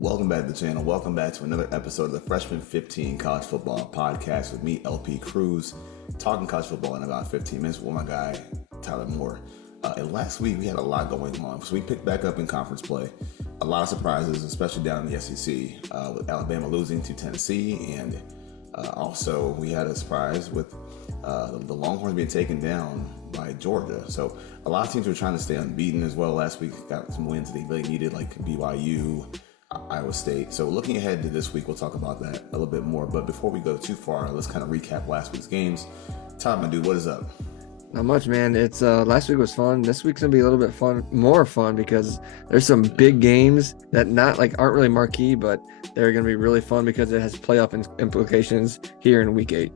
Welcome back to the channel. Welcome back to another episode of the Freshman 15 College Football Podcast with me, LP Cruz, talking college football in about 15 minutes with my guy, Tyler Moore. And last week, we had a lot going on. So we picked back up in conference play. A lot of surprises, especially down in the SEC, with Alabama losing to Tennessee. And also, we had a surprise with the Longhorns being taken down by Georgia. So a lot of teams were trying to stay unbeaten as well. Last week, got some wins that they really needed, like BYU, Iowa State. So looking ahead to this week, we'll talk about that a little bit more. But before we go too far, let's kind of recap last week's games. Todd, my dude, what is up? Not much, man. It's last week was fun. This week's gonna be a little bit more fun because there's some big games that aren't really marquee, but they're gonna be really fun because it has playoff implications here in week 8.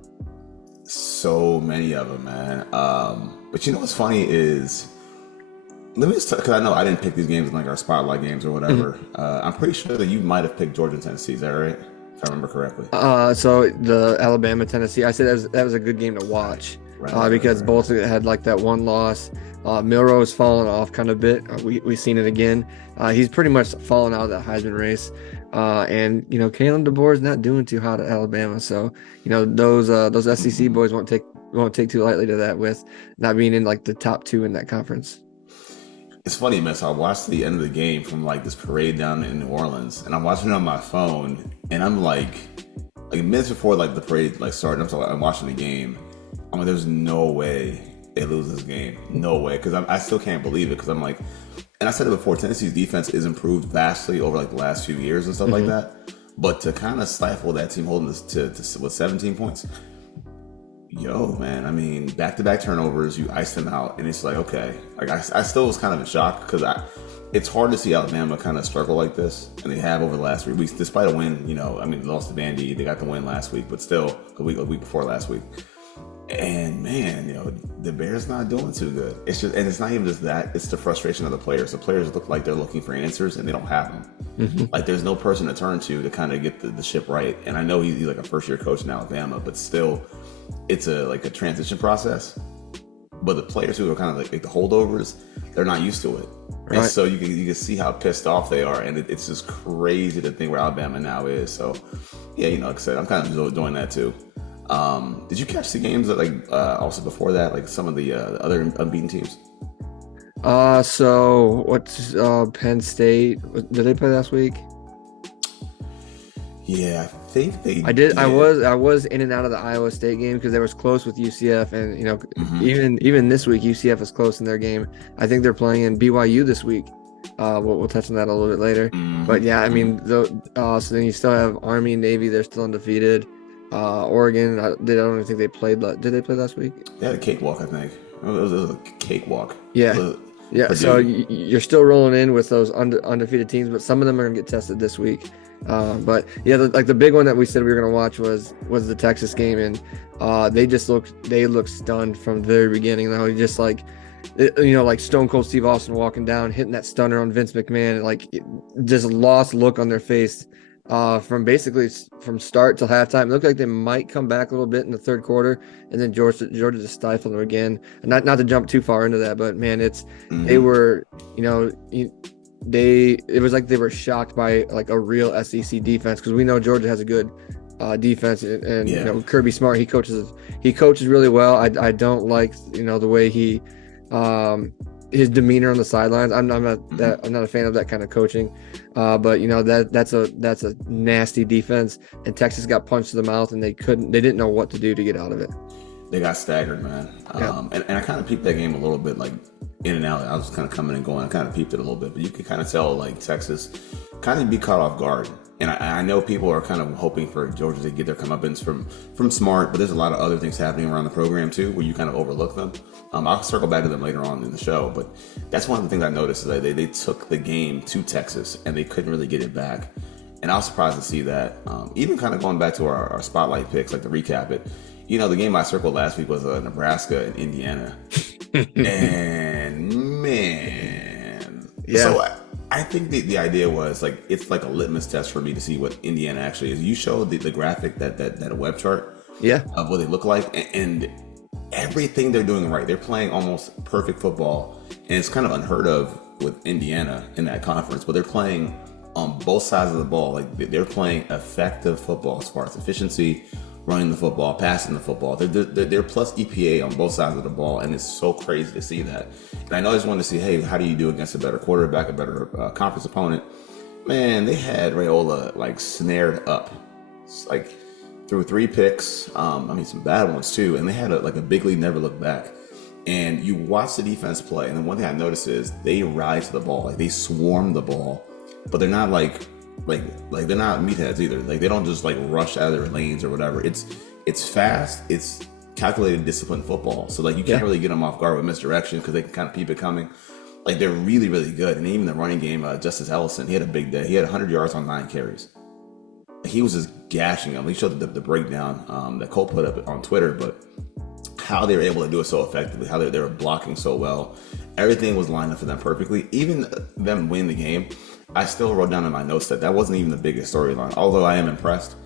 So many of them, man. But you know what's funny is, let me just because I know I didn't pick these games in like our spotlight games or whatever. I'm pretty sure that you might have picked Georgia and Tennessee. Is that right? If I remember correctly. So the Alabama Tennessee, I said that was a good game to watch. Because both had like that one loss. Milroe's fallen off kind of a bit. We've seen it again. He's pretty much fallen out of that Heisman race. And you know, Kalen DeBoer is not doing too hot at Alabama. So you know those SEC boys won't take too lightly to that with not being in like the top 2 in that conference. It's funny, man. So I watched the end of the game from like this parade down in New Orleans, and I'm watching it on my phone, and I'm like minutes before like the parade like started, I'm watching the game. I'm like, there's no way they lose this game. No way. Because I still can't believe it. Because I'm like, and I said it before, Tennessee's defense is improved vastly over like the last few years and stuff like that. But to kind of stifle that team holding this to with 17 points, man, I mean, back-to-back turnovers, you ice them out. And it's like, okay. Like I still was kind of in shock because it's hard to see Alabama kind of struggle like this. And they have over the last 3 weeks, despite a win, they lost to Vandy. They got the win last week, but still a week before last week. And man, the Bears not doing too good. It's just, and it's not even just that. It's the frustration of the players. The players look like they're looking for answers and they don't have them. Like there's no person to turn to kind of get the ship right. And I know he's like a first year coach in Alabama, but still, it's a transition process. But the players who are kind of like the holdovers, they're not used to it. Right. And so you can see how pissed off they are, and it's just crazy to think where Alabama now is. So yeah, like I said, I'm kind of doing that too. Did you catch the games that also before that, like some of the other unbeaten teams? So what's Penn State? Did they play last week? Yeah, I think they. I did. I was in and out of the Iowa State game because they was close with UCF, and even this week UCF is close in their game. I think they're playing in BYU this week. We'll touch on that a little bit later. But yeah, I mean, so then you still have Army, Navy. They're still undefeated. Oregon, I don't even think they played. Did they play last week? They had a cakewalk, I think. It was a cakewalk. Yeah. Yeah. So you're still rolling in with those undefeated teams, but some of them are going to get tested this week. But yeah, the big one that we said we were going to watch was the Texas game, and they looked stunned from the very beginning. Though just like Stone Cold Steve Austin walking down, hitting that stunner on Vince McMahon, and like just lost look on their face. From start till halftime. It looked like they might come back a little bit in the third quarter, and then Georgia just stifled them again. And not to jump too far into that, but man, they were, it was like they were shocked by like a real SEC defense, because we know Georgia has a good defense, and Kirby Smart, he coaches really well. I don't like the way he his demeanor on the sidelines. I'm not a fan of that kind of coaching. But that's a nasty defense, and Texas got punched to the mouth, and they didn't know what to do to get out of it. They got staggered, man. And I kind of peeped that game a little bit, like in and out. I was kind of coming and going. I kind of peeped it a little bit, but you could kind of tell like Texas kind of be caught off guard. And I know people are kind of hoping for Georgia to get their comeuppance from Smart, but there's a lot of other things happening around the program too, where you kind of overlook them. I'll circle back to them later on in the show, but that's one of the things I noticed is that they took the game to Texas and they couldn't really get it back. And I was surprised to see that. Even kind of going back to our spotlight picks, like to recap it, the game I circled last week was Nebraska and Indiana. And man, yeah. So I think the idea was like it's like a litmus test for me to see what Indiana actually is. You showed the graphic that web chart, of what they look like, and everything they're doing right. They're playing almost perfect football, and it's kind of unheard of with Indiana in that conference. But they're playing on both sides of the ball. Like they're playing effective football as far as efficiency, running the football, passing the football. They're plus EPA on both sides of the ball, and it's so crazy to see that. And I know I just wanted to see, hey, how do you do against a better quarterback, a better conference opponent? Man, they had Raiola like snared up, like threw 3 picks. I mean, some bad ones too, and they had a big lead, never look back. And you watch the defense play, and the one thing I noticed is they ride to the ball, like they swarm the ball, but they're not like they're not meatheads either. Like they don't just like rush out of their lanes or whatever. It's fast, it's calculated, disciplined football. So like you can't really get them off guard with misdirection because they can kind of peep it coming. Like they're really, really good. And even the running game, Justice Ellison, he had a big day. He had 100 yards on 9 carries. He was just gashing them. He showed the breakdown that Cole put up on Twitter, but how they were able to do it so effectively, how they were blocking so well. Everything was lined up for them perfectly. Even them winning the game, I still wrote down in my notes that wasn't even the biggest storyline. Although I am impressed,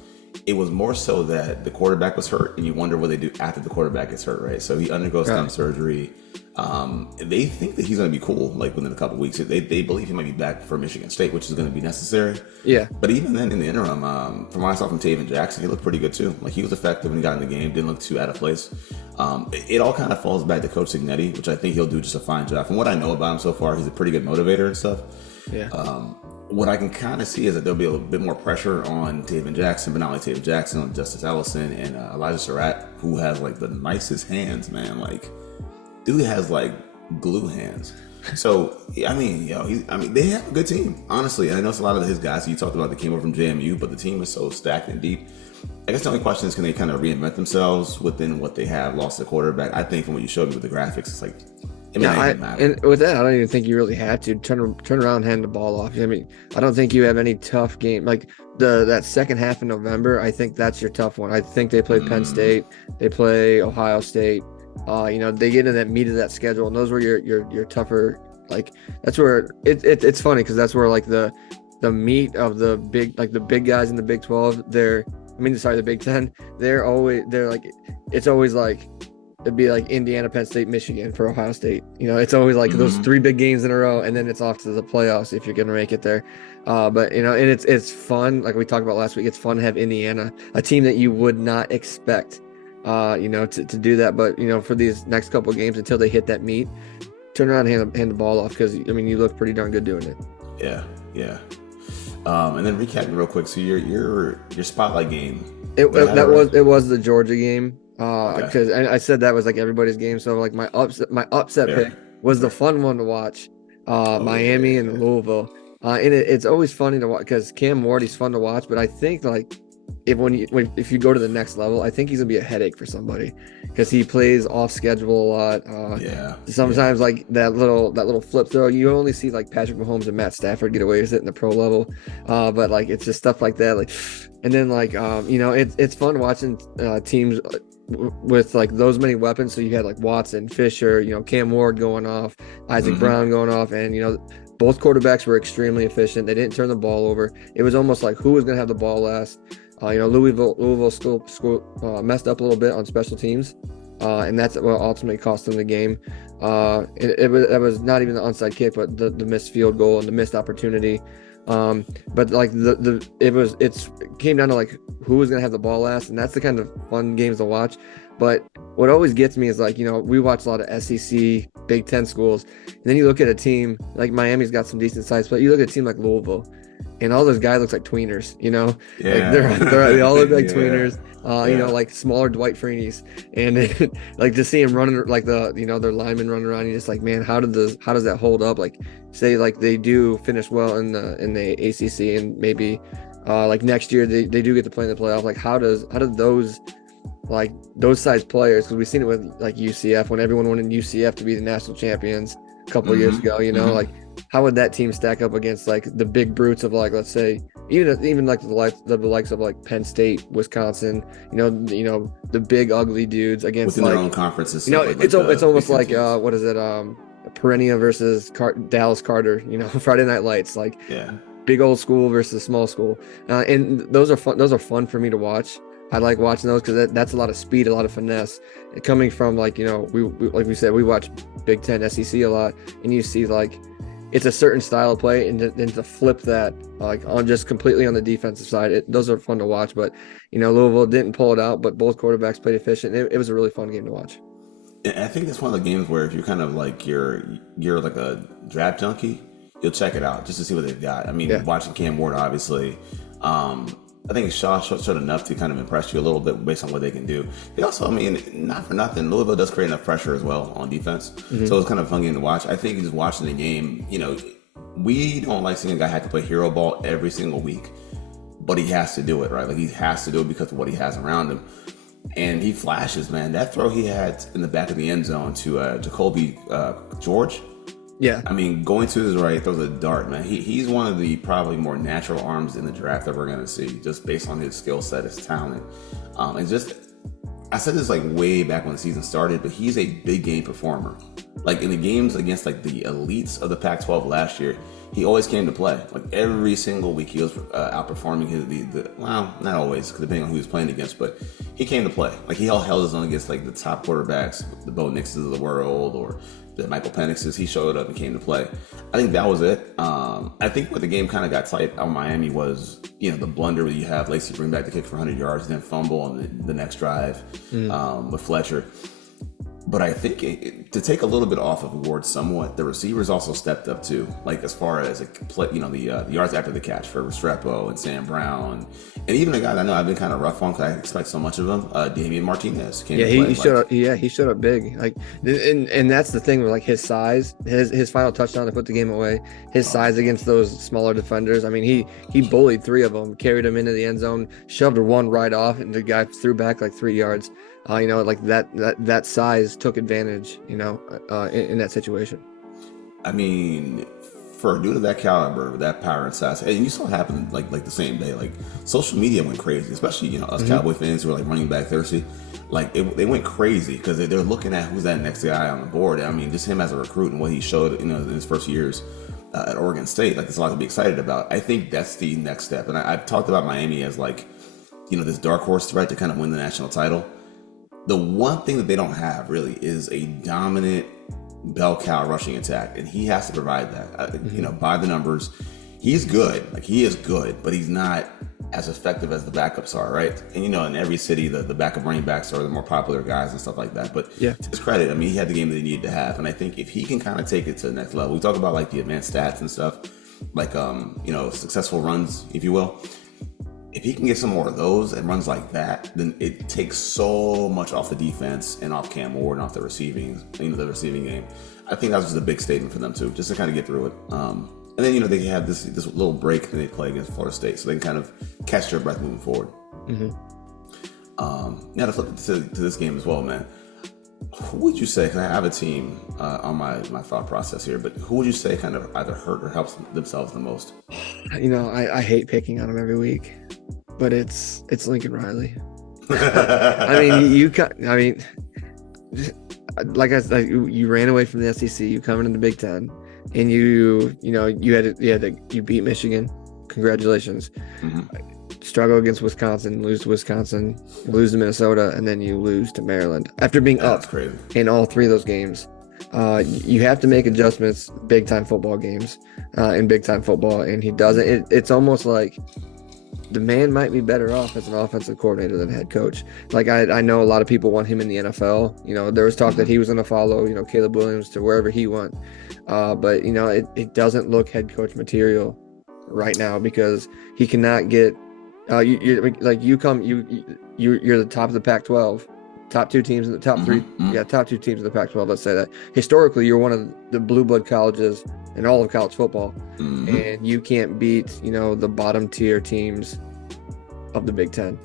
it was more so that the quarterback was hurt, and you wonder what they do after the quarterback gets hurt, right? So he undergoes thumb surgery. They think that he's going to be cool, like within a couple of weeks. They believe he might be back for Michigan State, which is going to be necessary. Yeah. But even then, in the interim, from what I saw from Taven Jackson, he looked pretty good too. Like he was effective when he got in the game, didn't look too out of place. It all kind of falls back to Coach Signetti, which I think he'll do just a fine job. From what I know about him so far, he's a pretty good motivator and stuff. Yeah. What I can kind of see is that there'll be a little bit more pressure on Taven Jackson, but not only Taven Jackson, on Justice Ellison and Elijah Surratt, who has like the nicest hands, man. Like, dude has like glue hands. So I mean, they have a good team, honestly. And I know it's a lot of his guys you talked about that came over from JMU, but the team is so stacked and deep. I guess the only question is, can they kind of reinvent themselves within what they have? Lost the quarterback. I think from what you showed me with the graphics, it's like. And with that, I don't even think you really had to turn around and hand the ball off. I mean, I don't think you have any tough game like that second half of November. I think that's your tough one. I think they play Penn State, they play Ohio State. They get in that meat of that schedule, and those were your tougher. Like that's where it's funny because that's where like the meat of the big guys in the Big 12. The Big 10. It's always like. It'd be like Indiana, Penn State, Michigan for Ohio State. It's always like those 3 big games in a row, and then it's off to the playoffs if you're going to make it there. And it's fun. Like we talked about last week, it's fun to have Indiana, a team that you would not expect, to do that. But, for these next couple of games until they hit that meet, turn around and hand the ball off because, you look pretty darn good doing it. Yeah. And then recapping real quick. So your spotlight game. It was the Georgia game. Because I said that was like everybody's game. So like my upset pick was the fun one to watch. Miami and Louisville. And it's always funny to watch because Cam Morty's fun to watch, but I think like if you go to the next level, I think he's gonna be a headache for somebody because he plays off schedule a lot. Sometimes like that little flip throw, you only see like Patrick Mahomes and Matt Stafford get away with it in the pro level. But like it's just stuff like that. Like, and then like it's fun watching teams with like those many weapons. So you had like Watson, Fisher, Cam Ward going off, Isaac Brown going off, and both quarterbacks were extremely efficient. They didn't turn the ball over. It was almost like who was going to have the ball last. Louisville still messed up a little bit on special teams, and that's what ultimately cost them the game. It was not even the onside kick, but the missed field goal and the missed opportunity. But like it came down to like who was gonna have the ball last, and that's the kind of fun games to watch. But what always gets me is like we watch a lot of SEC Big Ten schools, and then you look at a team like Miami's got some decent size, but you look at a team like Louisville, and all those guys looks like tweeners, like they all look like tweeners. Like smaller Dwight Freeney's, and like to see him running like their linemen running around, you're just like, man, how does that hold up? Like say like they do finish well in the ACC, and maybe like next year they do get to play in the playoff. Like how do those size players, because we've seen it with like UCF when everyone wanted UCF to be the national champions a couple of years ago, like how would that team stack up against like the big brutes of like, let's say even like the likes of like Penn State, Wisconsin, the big ugly dudes against within their own conferences. It's almost like what is it? Perennia versus Dallas Carter. Friday Night Lights. Like big old school versus small school, and those are fun. Those are fun for me to watch. I like watching those because that's a lot of speed, a lot of finesse. And coming from like we like we said, we watch Big Ten, SEC a lot, and you see like it's a certain style of play, and to flip that like on just completely on the defensive side, those are fun to watch. But Louisville didn't pull it out, but both quarterbacks played efficient. It was a really fun game to watch. And I think that's one of the games where if you're kind of like you're like a draft junkie, you'll check it out just to see what they've got. I mean, watching Cam Ward, obviously, I think Shaw showed enough to kind of impress you a little bit based on what they can do. They also, I mean, not for nothing, Louisville does create enough pressure as well on defense. Mm-hmm. So it's kind of a fun game to watch. I think just watching the game, we don't like seeing a guy have to play hero ball every single week, but he has to do it, right? Like he has to do it because of what he has around him. And he flashes, man. That throw he had in the back of the end zone to Jacoby George. Yeah. I mean, going to his right, throws a dart, man. He's one of the probably more natural arms in the draft that we're going to see, just based on his skill set, his talent. And just, I said this like way back when the season started, but he's a big game performer. Like in the games against like the elites of the Pac-12 last year, he always came to play. Like every single week, he was outperforming well, not always, depending on who he was playing against, but he came to play. Like he held his own against like the top quarterbacks, the Bo Nixes of the world, or the Michael Penixes. He showed up and came to play. I think that was it. I think where the game kind of got tight on Miami was, the blunder where you have Lacey bring back the kick for 100 yards, then fumble on the next drive with Fletcher. But I think to take a little bit off of Ward somewhat, the receivers also stepped up too. Like as far as the yards after the catch for Restrepo and Sam Brown, and even a guy that I know I've been kind of rough on because I expect so much of him, Damian Martinez. He showed up. Yeah, he showed up big. Like, and that's the thing with like his size, his final touchdown to put the game away. His size against those smaller defenders. I mean, he bullied 3 of them, carried them into the end zone, shoved one right off, and the guy threw back like 3 yards. Like that size took advantage, in that situation. I mean, for a dude of that caliber, that power and size, and you saw it happen like the same day. Like social media went crazy, especially us Cowboy fans who are like running back thirsty. Like they went crazy because they're looking at who's that next guy on the board. I mean, just him as a recruit and what he showed, in his first years at Oregon State. Like, there's a lot to be excited about. I think that's the next step. And I've talked about Miami as like, this dark horse threat to kind of win the national title. The one thing that they don't have really is a dominant bell cow rushing attack, and he has to provide that. By the numbers, he's good. Like, he is good, but he's not as effective as the backups are, right? And in every city, the backup running backs are the more popular guys and stuff like that. But to his credit, I mean, he had the game that he needed to have, and I think if he can kind of take it to the next level, we talk about like the advanced stats and stuff, like successful runs, if you will. If he can get some more of those and runs like that, then it takes so much off the defense and off Cam Ward and off the receiving game. I think that was just a big statement for them too, just to kind of get through it. And then they have this little break and they play against Florida State, so they can kind of catch their breath moving forward. Now to flip to this game as well, man. Who would you say? Because I have a team on my thought process here, but who would you say kind of either hurt or helps themselves the most? I hate picking on him every week, but it's Lincoln Riley. Like I said, you ran away from the SEC. You coming in the Big Ten, and you beat Michigan. Congratulations. Struggle against Wisconsin, lose to Wisconsin, lose to Minnesota, and then you lose to Maryland after being up in all 3 of those games. You have to make adjustments big time football games in big time football, and he doesn't. It's almost like the man might be better off as an offensive coordinator than head coach. Like I know a lot of people want him in the NFL. There was talk that he was going to follow Caleb Williams to wherever he went, but it doesn't look head coach material right now because he cannot get. You're the top of the Pac-12, top 2 teams in the top 3. Top 2 teams in the Pac-12. Let's say that historically you're one of the blue blood colleges in all of college football, and you can't beat the bottom tier teams of the Big Ten,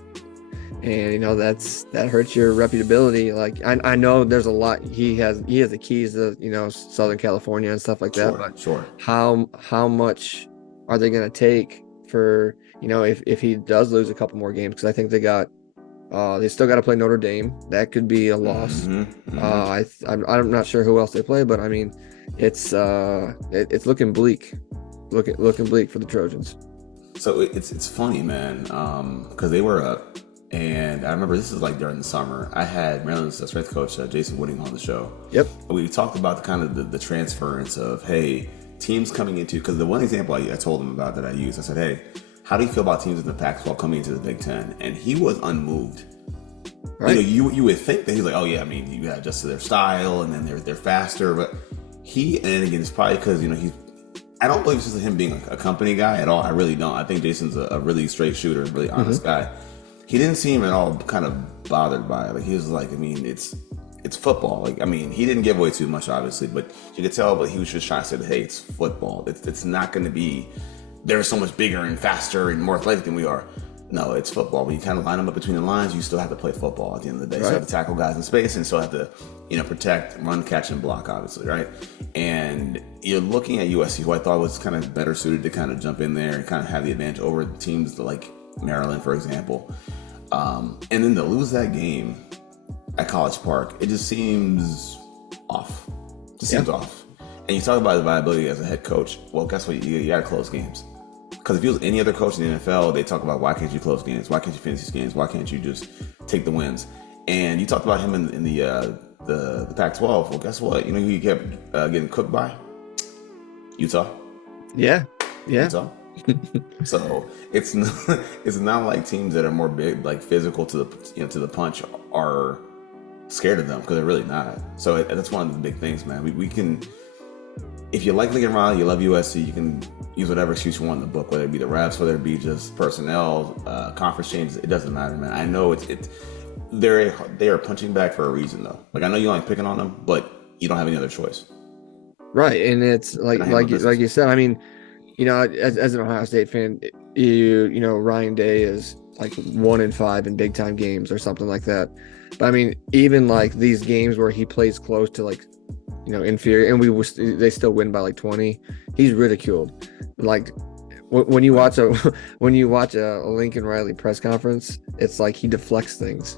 and that hurts your reputability. Like I know there's a lot he has the keys to Southern California and stuff like that, but how much are they going to take for if he does lose a couple more games? Because I think they still got to play Notre Dame. That could be a loss. I'm not sure who else they play, but I mean, it's looking bleak, looking bleak for the Trojans. So it's funny, man, because they were up, and I remember this is like during the summer. I had Maryland's strength coach Jason Wooding on the show. Yep. And we talked about the kind of the transference of, hey, teams coming into, because the one example I told him about that I used, I said, hey, how do you feel about teams in the Pac-12 coming into the Big Ten? And he was unmoved. Right. You would think that he's like, oh yeah, I mean, you got to adjust to their style, and then they're faster. But and again, it's probably because I don't believe it's just him being a company guy at all. I really don't. I think Jason's a really straight shooter, really honest guy. He didn't seem at all kind of bothered by it. Like, he was like, I mean, it's football. Like, I mean, he didn't give away too much, obviously, but you could tell. But he was just trying to say, hey, it's football. It's not going to be. They're so much bigger and faster and more athletic than we are. No, it's football. When you kind of line them up between the lines, you still have to play football at the end of the day. Right. So you have to tackle guys in space and still have to, protect, run, catch, and block, obviously, right? And you're looking at USC, who I thought was kind of better suited to kind of jump in there and kind of have the advantage over teams like Maryland, for example. And then to lose that game at College Park, it just seems off. Seems off. And you talk about the viability as a head coach. Well, guess what? You got to close games. Because if you was any other coach in the NFL, they talk about, why can't you close games? Why can't you finish these games? Why can't you just take the wins? And you talked about him in the Pac-12. Well, guess what? You know who he kept getting cooked by? Utah. Yeah. Utah. So it's not like teams that are more big, like physical to the punch, are scared of them, because they're really not. So that's one of the big things, man. We can. If you like Lincoln Riley, you love USC, you can use whatever excuse you want in the book, whether it be the refs, whether it be just personnel, conference changes. It doesn't matter, man. I know they are punching back for a reason, though. Like, I know you like picking on them, but you don't have any other choice. Right, and it's like you said. I mean, as an Ohio State fan, Ryan Day is like 1-5 in big time games or something like that. But I mean, even like these games where he plays close to like, inferior, and they still win by like 20. He's ridiculed. Like when you watch a Lincoln Riley press conference, it's like he deflects things,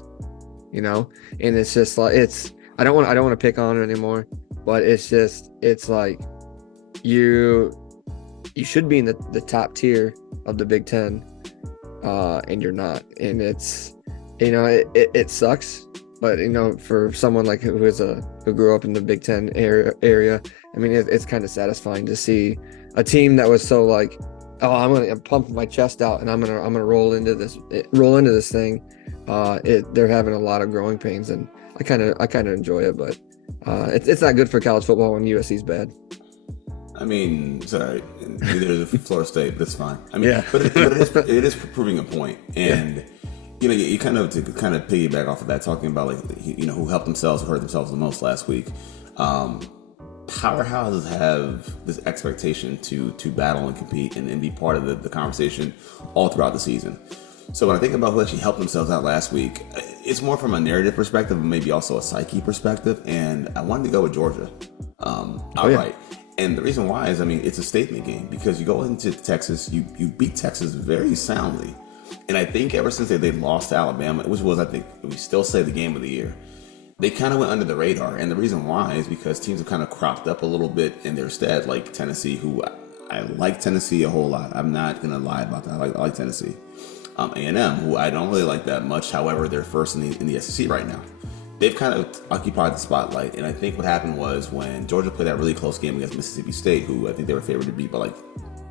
and it's just like I don't want to pick on it anymore, but it's like you should be in the top tier of the Big Ten, and you're not, and it's it sucks. But for someone like who grew up in the Big Ten area, I mean, it's kind of satisfying to see a team that was so like, oh, I'm pumping my chest out and I'm gonna roll into this thing. They're having a lot of growing pains, and I kind of enjoy it, but it's not good for college football when USC's bad. I mean, sorry, neither is Florida State. That's fine. I mean, but it is proving a point, and. Yeah. You kind of piggyback off of that, talking about like who helped themselves, who hurt themselves the most last week. Powerhouses have this expectation to battle and compete and be part of the conversation all throughout the season. So when I think about who actually helped themselves out last week, it's more from a narrative perspective, but maybe also a psyche perspective. And I wanted to go with Georgia outright. And the reason why is, I mean, it's a statement game, because you go into Texas, you beat Texas very soundly. And I think ever since they lost to Alabama, which was, I think, we still say the game of the year, they kind of went under the radar. And the reason why is because teams have kind of cropped up a little bit in their stead, like Tennessee, who I like Tennessee a whole lot. I'm not going to lie about that. I like Tennessee. A&M, who I don't really like that much. However, they're first in the SEC right now. They've kind of occupied the spotlight. And I think what happened was when Georgia played that really close game against Mississippi State, who I think they were favored to beat by like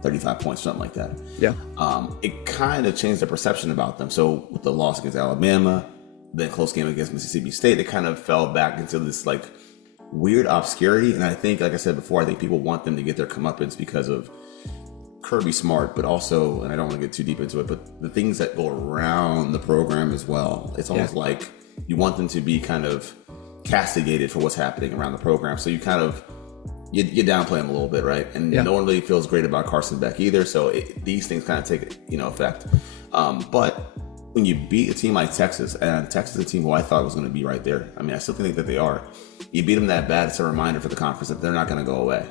35 points, something like that. Yeah. It kind of changed the perception about them. So with the loss against Alabama, then close game against Mississippi State, they kind of fell back into this like weird obscurity. And I think, like I said before, I think people want them to get their comeuppance because of Kirby Smart, but also, and I don't want to get too deep into it, but the things that go around the program as well. It's almost like you want them to be kind of castigated for what's happening around the program. So you kind of you downplay them a little bit, right? And no one really feels great about Carson Beck either. So these things kind of take effect. But when you beat a team like Texas, and Texas is a team who I thought was going to be right there. I mean, I still think that they are. You beat them that bad, it's a reminder for the conference that they're not going to go away.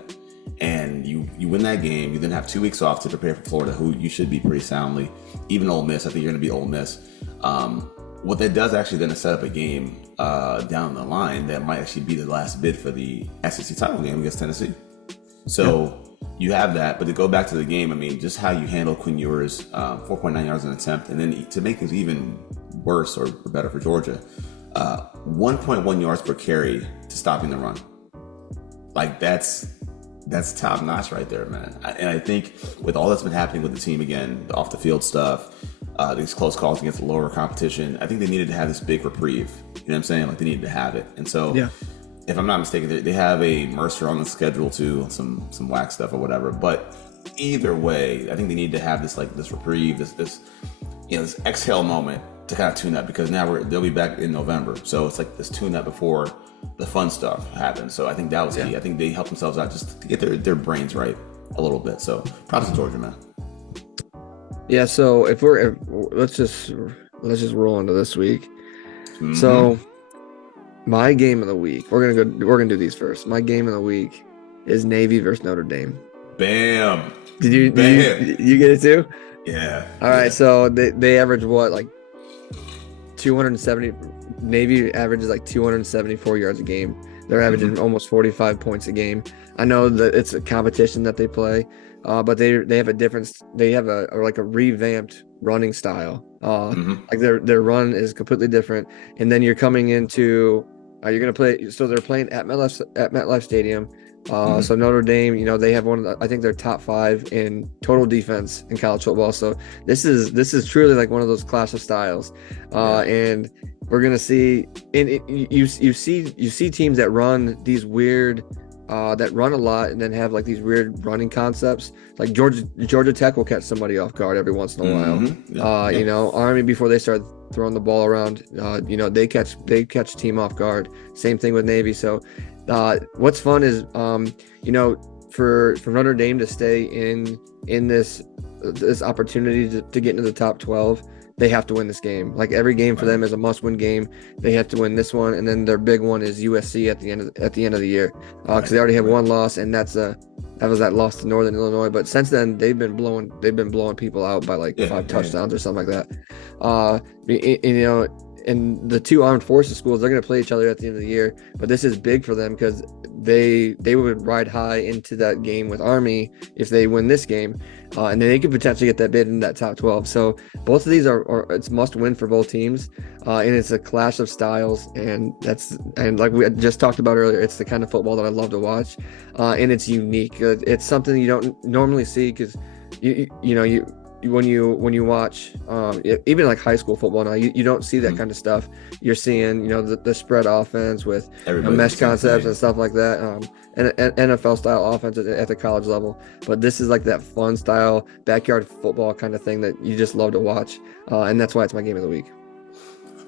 And you win that game. You then have 2 weeks off to prepare for Florida, who you should be pretty soundly. Even Ole Miss, I think you're going to be Ole Miss. What that does actually then is set up a game down the line that might actually be the last bid for the SEC title game against Tennessee. So you have that, but to go back to the game, I mean, just how you handle Quinn Ewers, 4.9 yards an attempt, and then to make things even worse or better for Georgia, 1.1 yards per carry to stopping the run. Like that's That's top notch right there, man. And I think with all that's been happening with the team again, the off the field stuff, these close calls against the lower competition, I think they needed to have this big reprieve. You know what I'm saying? Like they needed to have it. And so, if I'm not mistaken, they have a Mercer on the schedule too, some whack stuff or whatever. But either way, I think they need to have this reprieve, this exhale moment to kind of tune up, because now they'll be back in November. So it's like this tune up before the fun stuff happens. So I think that was key. I think they helped themselves out just to get their brains right a little bit. So props to Georgia, man. Yeah. So let's just roll into this week. Mm-hmm. So my game of the week, we're gonna do these first. My game of the week is Navy versus Notre Dame. Bam. Did you get it too? Yeah. All right. So they average what, like 270. Navy averages like 274 yards a game. They're averaging almost 45 points a game. I know that it's a competition that they play, but they have a difference. They have a revamped running style. Like their run is completely different. And then you're coming into you're gonna play. So they're playing at MetLife Stadium. So Notre Dame, they have I think they're top 5 in total defense in college football. So this is truly like one of those clash of styles, and we're gonna see. And you see teams that run these weird, that run a lot and then have like these weird running concepts. Like Georgia Tech will catch somebody off guard every once in a while. Army, before they start throwing the ball around, they catch team off guard. Same thing with Navy. So. What's fun is, for Notre Dame to stay in this opportunity to get into the top 12, they have to win this game. Like every game for them is a must-win game. They have to win this one, and then their big one is USC at the end of the year, because they already have one loss, and that was that loss to Northern Illinois. But since then, they've been blowing people out by like 5 touchdowns or something like that. And the two armed forces schools, they're going to play each other at the end of the year, but this is big for them because they would ride high into that game with Army if they win this game, and then they could potentially get that bid in that top 12. So both of these are it's must win for both teams, and it's a clash of styles, and like we just talked about earlier, it's the kind of football that I love to watch, and it's unique. It's something you don't normally see because when you watch even like high school football now, you don't see that kind of stuff. You're seeing the spread offense with mesh concepts and stuff like that, and NFL style offense at the college level. But this is like that fun style backyard football kind of thing that you just love to watch, and that's why it's my game of the week.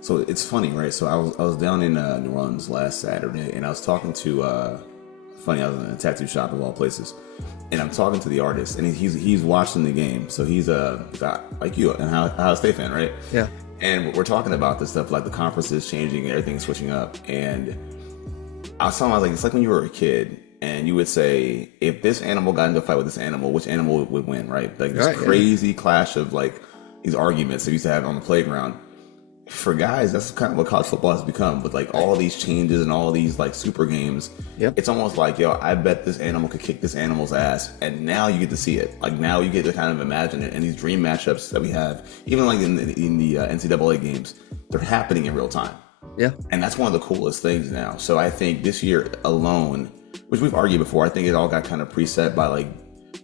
So it's funny, right? So I was down in New Orleans last Saturday, and I was talking to I was in a tattoo shop of all places. And I'm talking to the artist, and he's watching the game. So he's like you, an Ohio State fan, right? Yeah. And we're talking about this stuff, like the conferences changing, everything's switching up. And I was like, it's like when you were a kid, and you would say, if this animal got into a fight with this animal, which animal would win, right? Like this crazy clash of like these arguments that we used to have on the playground. For guys, that's kind of what college football has become, with like all these changes and all these like super games. It's almost like, I bet this animal could kick this animal's ass, and now you get to see it. Like now you get to kind of imagine it, and these dream matchups that we have, even like in the NCAA games, they're happening in real time. And that's one of the coolest things now. So I think this year alone, which we've argued before, I think it all got kind of preset by like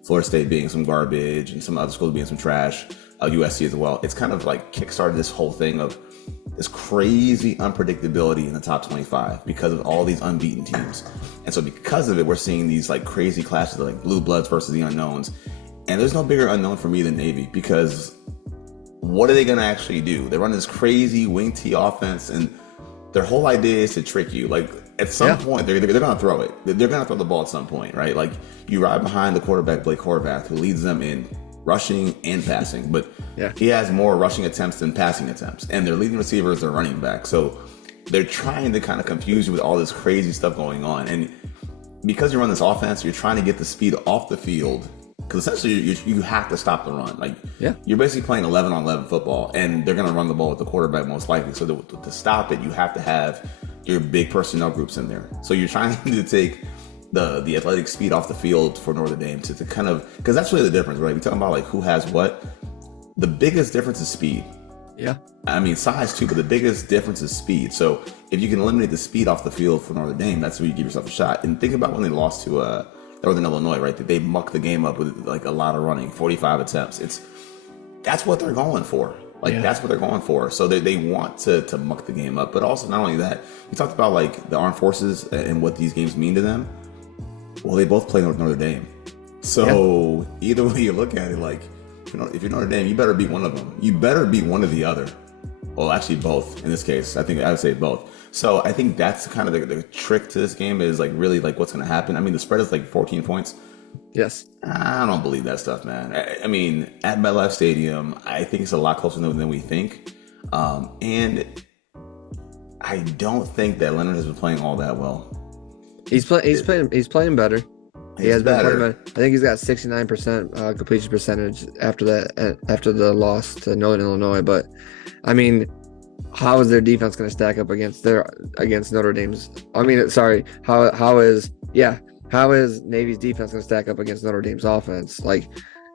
Florida State being some garbage and some other schools being some trash, USC as well. It's kind of like kickstarted this whole thing of this crazy unpredictability in the top 25 because of all these unbeaten teams. And so because of it, we're seeing these like crazy clashes of like blue bloods versus the unknowns. And there's no bigger unknown for me than Navy, because what are they going to actually do? They run this crazy wing T offense, and their whole idea is to trick you. Like at some point, they're going to throw it. They're going to throw the ball at some point, right? Like you ride behind the quarterback, Blake Horvath, who leads them in rushing and passing, but he has more rushing attempts than passing attempts, and their leading receiver is their running back. So they're trying to kind of confuse you with all this crazy stuff going on, and because you run this offense, you're trying to get the speed off the field, because essentially you have to stop the run. Like you're basically playing 11-on-11 football, and they're going to run the ball with the quarterback most likely. So to stop it, you have to have your big personnel groups in there. So you're trying to take the athletic speed off the field for Notre Dame to kind of, because that's really the difference, right? We're talking about like who has what. The biggest difference is speed. I mean, size too, but the biggest difference is speed. So if you can eliminate the speed off the field for Notre Dame, that's where you give yourself a shot. And think about when they lost to Northern Illinois, right? They mucked the game up with like a lot of running, 45 attempts. That's what they're going for. That's what they're going for. So they want to muck the game up. But also, not only that, we talked about like the armed forces and what these games mean to them. Well, they both play Notre Dame. So either way you look at it, like, if you're Notre Dame, you better beat one of them. You better beat one or the other. Well, actually both in this case. I think I would say both. So I think that's kind of the trick to this game is like really like what's going to happen. I mean, the spread is like 14 points. Yes. I don't believe that stuff, man. I mean, at MetLife Stadium, I think it's a lot closer than we think. And I don't think that Leonard has been playing all that well. He's playing better. He has been playing better. I think he's got 69% completion percentage after the loss to Northern Illinois. But I mean, how is their defense going to stack up against Notre Dame's? I mean, sorry, how is Navy's defense going to stack up against Notre Dame's offense? Like,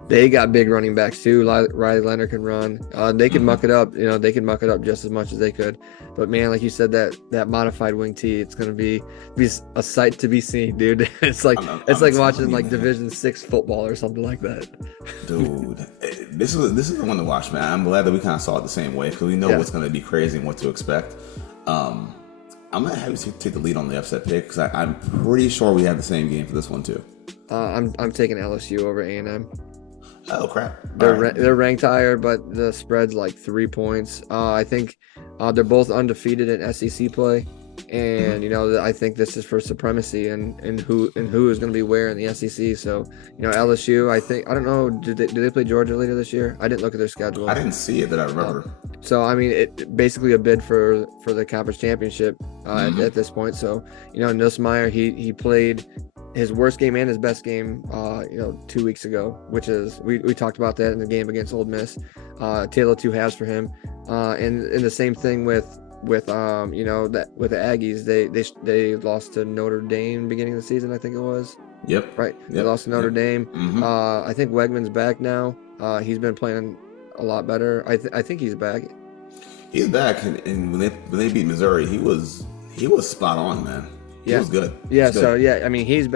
they got big running backs too. Riley Leonard can run. They can muck it up. They can muck it up just as much as they could. But man, like you said, that modified wing tee, it's gonna be a sight to be seen, dude. It's like watching like Division 6 football or something like that. Dude, this is the one to watch, man. I'm glad that we kind of saw it the same way because we know what's gonna be crazy and what to expect. I'm gonna have you take the lead on the upset pick because I'm pretty sure we have the same game for this one too. I'm taking LSU over A&M. Oh crap! They're ranked higher, but the spread's like 3 points. I think they're both undefeated in SEC play, and I think this is for supremacy and who is going to be where in the SEC. So LSU, I don't know. Do they play Georgia later this year? I didn't look at their schedule. I didn't see it that I remember. So I mean, it basically a bid for the conference championship at this point. So Nussmeier, he played his worst game and his best game 2 weeks ago, which is we talked about that in the game against Ole Miss. Tale of two halves for him, and the same thing with the Aggies. They lost to Notre Dame beginning of the season, I think it was. Yep. Right. They lost to Notre Dame. I think Wegman's back now. He's been playing a lot better. I think he's back. He's back, and when they beat Missouri, he was spot on, man. He was good. Yeah. So yeah, I mean he's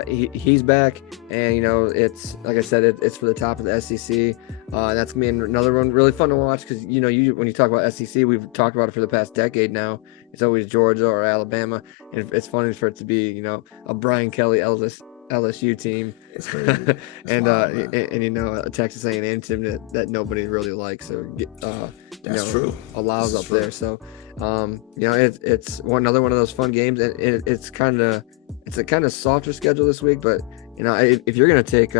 back, and it's like I said, it's for the top of the SEC. That's gonna be another one really fun to watch because when you talk about SEC, we've talked about it for the past decade now. It's always Georgia or Alabama, and it's funny for it to be a Brian Kelly LSU team. It's crazy. and a Texas A&M team that nobody really likes. So that's true. Allows up there. So it's another one of those fun games, and it's a kind of softer schedule this week. But if you're gonna take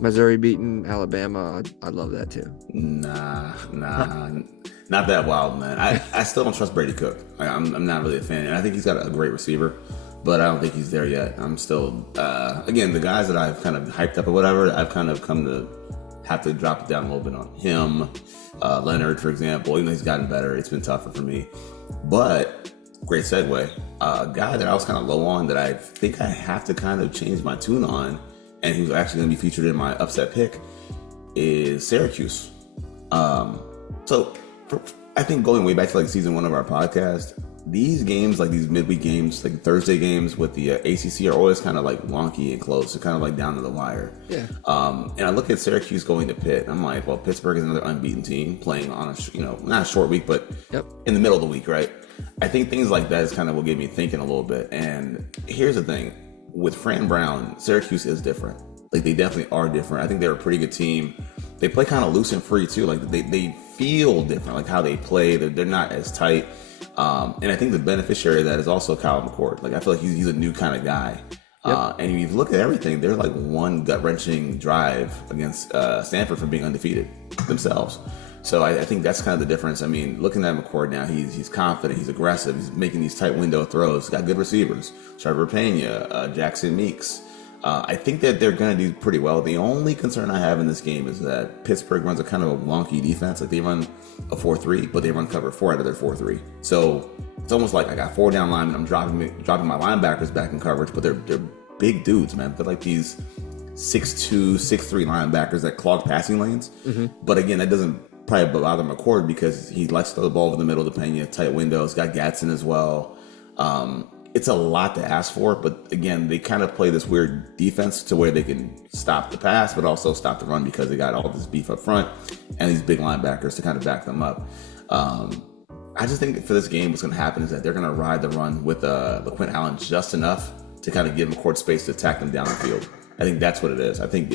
Missouri beating Alabama, I'd love that too. Nah, not that wild, man. I still don't trust Brady Cook. I'm not really a fan, and I think he's got a great receiver, but I don't think he's there yet. I'm still again, the guys that I've kind of hyped up or whatever, I've kind of come to have to drop it down a little bit on him. Leonard, for example, even though he's gotten better, it's been tougher for me. But great segue. A guy that I was kind of low on that I think I have to kind of change my tune on, and who's actually going to be featured in my upset pick, is Syracuse. So I think going way back to like season 1 of our podcast, these games, like these midweek games, like Thursday games with the ACC, are always kind of like wonky and close. They're kind of like down to the wire. Yeah. And I look at Syracuse going to Pitt. I'm like, well, Pittsburgh is another unbeaten team playing on not a short week, but in the middle of the week, right? I think things like that is kind of what get me thinking a little bit. And here's the thing. With Fran Brown, Syracuse is different. Like, they definitely are different. I think they're a pretty good team. They play kind of loose and free, too. Like, they feel different, like how they play. They're not as tight. And I think the beneficiary of that is also Kyle McCord. Like, I feel like he's a new kind of guy. And you look at everything, they're like one gut-wrenching drive against Stanford from being undefeated themselves. So I think that's kind of the difference. I mean, looking at McCord now, he's confident, he's aggressive, he's making these tight window throws. He's got good receivers. Trevor Pena, Jackson Meeks. I think that they're going to do pretty well. The only concern I have in this game is that Pittsburgh runs a kind of a wonky defense. Like, they run a 4-3, but they run cover 4 out of their 4-3. So it's almost like I got 4 down linemen. I'm dropping my linebackers back in coverage, but they're big dudes, man. They're like these 6'2", 6'3" linebackers that clog passing lanes. Mm-hmm. But again, that doesn't probably bother McCord because he likes to throw the ball over the middle of the Pena, tight windows. Got Gadsden as well. it's a lot to ask for, but again, they kind of play this weird defense to where they can stop the pass, but also stop the run because they got all this beef up front and these big linebackers to kind of back them up. I just think for this game, what's going to happen is that they're going to ride the run with LaQuint Allen just enough to kind of give him court space to attack them down the field. I think that's what it is. I think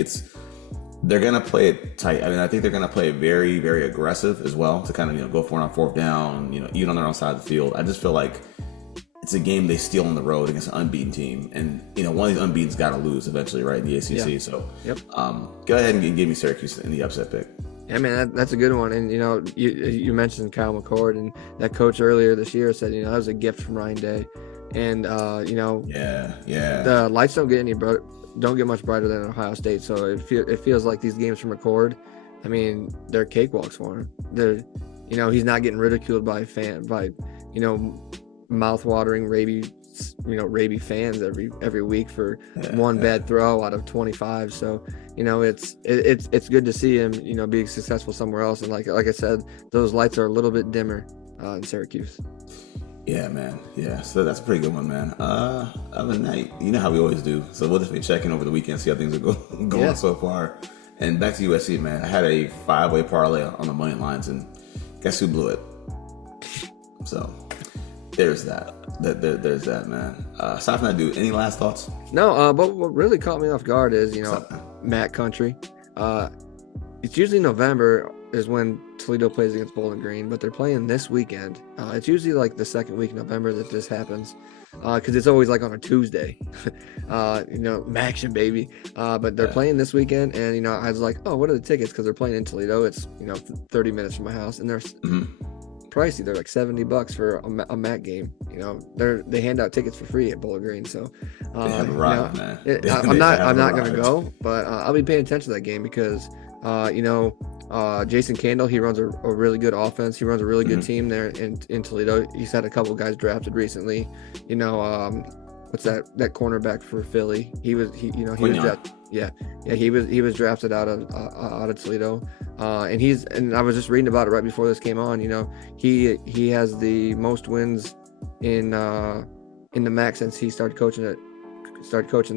they're going to play it tight. I mean, I think they're going to play it very, very aggressive as well to kind of, go for it on fourth down, even on their own side of the field. I just feel like it's a game they steal on the road against an unbeaten team. And, one of these unbeaten's got to lose eventually, right, in the ACC. Yeah. So go ahead and give me Syracuse in the upset pick. Yeah, man, that's a good one. And, you mentioned Kyle McCord, and that coach earlier this year said, that was a gift from Ryan Day. And, the lights don't get much brighter than Ohio State. So it feels like these games from McCord, I mean, they're cakewalks for him. He's not getting ridiculed by mouth-watering rabid fans every week for one bad throw out of 25. So it's good to see him being successful somewhere else. And like I said, those lights are a little bit dimmer in Syracuse. Yeah, man. Yeah, so that's a pretty good one, man. Other than that, you know how we always do. So we'll just be checking over the weekend, see how things are going so far. And back to USC, man. I had a 5-way parlay on the money lines, and guess who blew it? So there's that. There's that, man. Aside from that, dude, any last thoughts? No, but what really caught me off guard is, Mac Country. It's usually November is when Toledo plays against Bowling Green, but they're playing this weekend. It's usually like the second week in November that this happens, because it's always like on a Tuesday. Maction, baby. But they're playing this weekend, and I was like, oh, what are the tickets? Because they're playing in Toledo. It's 30 minutes from my house, and they're pricey. They're like $70 for a MAC game. They hand out tickets for free at Bowling Green. So they have arrived, man. I'm not gonna go, but I'll be paying attention to that game because Jason Candle, he runs a really good offense. He runs a really good team there in Toledo. He's had a couple guys drafted recently. What's that cornerback for Philly? He was drafted out of Toledo. And I was just reading about it right before this came on. He has the most wins in the MAC since he started coaching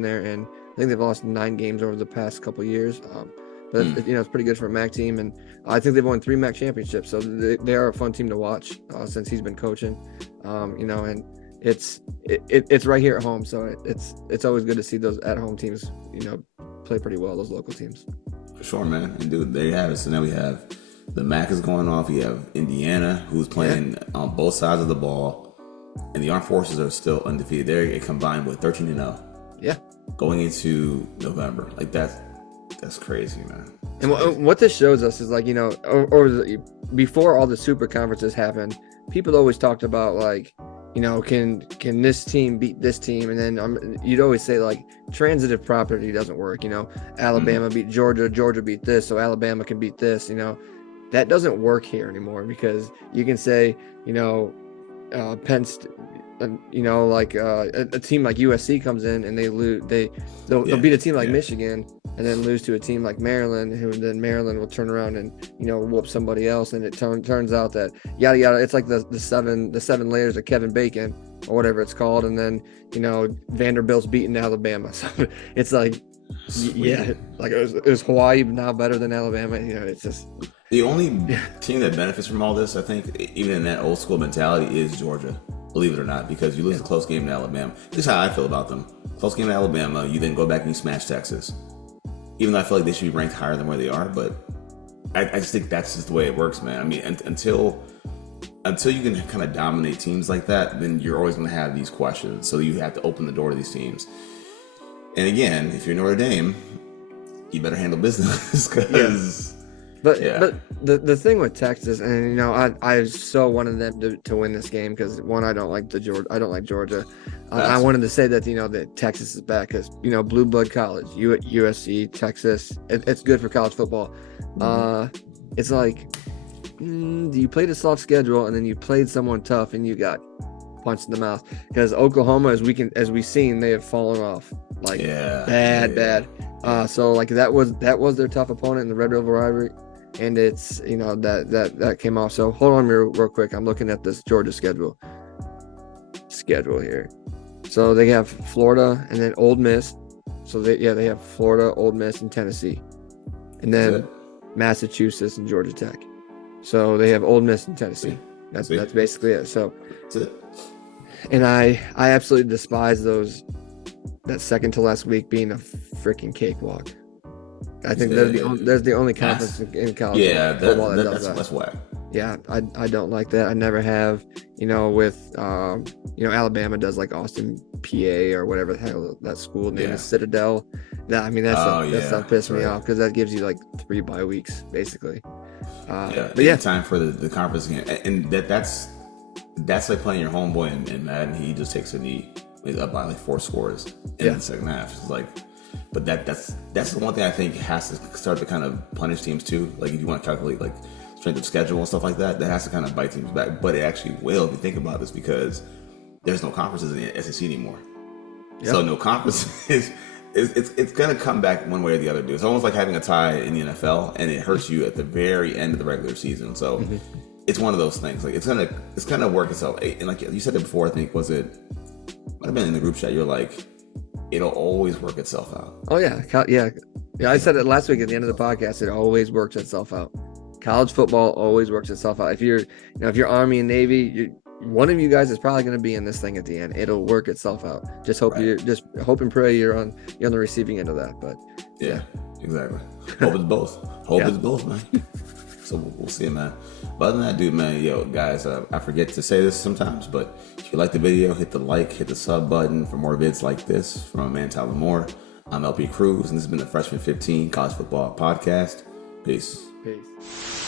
there, and I think they've lost 9 games over the past couple years. But it's pretty good for a MAC team, and I think they've won 3 MAC championships, so they are a fun team to watch since he's been coaching. And it's right here at home, so it's always good to see those at home teams play pretty well, those local teams. For sure, man. And dude, there you have it. So now we have the MAC is going off. You have Indiana, who's playing on both sides of the ball, and the Armed Forces are still undefeated. They're combined with 13-0. Yeah, going into November, like that's crazy, man. And what this shows us is before all the super conferences happened, people always talked about can this team beat this team? And then you'd always say transitive property doesn't work. Alabama beat Georgia, Georgia beat this, so Alabama can beat this. That doesn't work here anymore because you can say Penn State. A team like USC comes in and they lose. They'll beat a team like Michigan and then lose to a team like Maryland, who then Maryland will turn around and whoop somebody else. And it turns out that yada yada. It's like the seven layers of Kevin Bacon or whatever it's called. And then Vanderbilt's beating Alabama. So it's like it was Hawaii now better than Alabama. It's just the only team that benefits from all this. I think even in that old school mentality is Georgia. Believe it or not, because you lose a close game to Alabama. This is how I feel about them. Close game to Alabama, you then go back and you smash Texas. Even though I feel like they should be ranked higher than where they are, but I just think that's just the way it works, man. I mean, until you can kind of dominate teams like that, then you're always going to have these questions. So you have to open the door to these teams. And again, if you're Notre Dame, you better handle business because... But the thing with Texas, and I so wanted them to win this game because one, I don't like Georgia. I wanted to say that that Texas is back because blue blood college, USC, Texas, it's good for college football. It's like you played a soft schedule and then you played someone tough and you got punched in the mouth because Oklahoma, as we've seen, they have fallen off bad. So that was their tough opponent in the Red River rivalry. And it's that came off. So hold on real quick. I'm looking at this Georgia schedule here. So they have Florida and then Ole Miss. So they have Florida, Ole Miss, and Tennessee, and then Massachusetts and Georgia Tech. So they have Ole Miss and Tennessee. That's basically it. So that's it. And I absolutely despise that second to last week being a freaking cakewalk. I think there's the only conference in college football that does that. That's whack. Yeah, I don't like that. I never have. With Alabama does like Austin, PA, or whatever the hell that school name is, Citadel. That stuff pissed me off because that gives you like 3 bye weeks basically. Time for the conference game, and that's like playing your homeboy in Madden. He just takes a knee. He's up by like 4 scores in the second half. It's like, but that's the one thing I think has to start to kind of punish teams too. Like if you want to calculate like strength of schedule and stuff like that, that has to kind of bite teams back. But it actually will if you think about this, because there's no conferences in the SEC anymore. Yep. So no conferences it's gonna come back one way or the other, dude. It's almost like having a tie in the NFL, and it hurts you at the very end of the regular season. So it's one of those things. Like it's gonna work itself. And like you said it before, I think might have been in the group chat. You're like, it'll always work itself out. Oh yeah. I said it last week at the end of the podcast. It always works itself out. College football always works itself out. If you're Army and Navy, one of you guys is probably going to be in this thing at the end. It'll work itself out. Just hope hope and pray you're on the receiving end of that. But yeah, exactly. Hope it's both. It's both, man. So we'll see, man. But other than that, dude, man, guys, I forget to say this sometimes, but if you like the video, hit the like, hit the sub button for more vids like this from a man, Tyler Moore. I'm LP Cruz, and this has been the Freshman 15 College Football Podcast. Peace. Peace.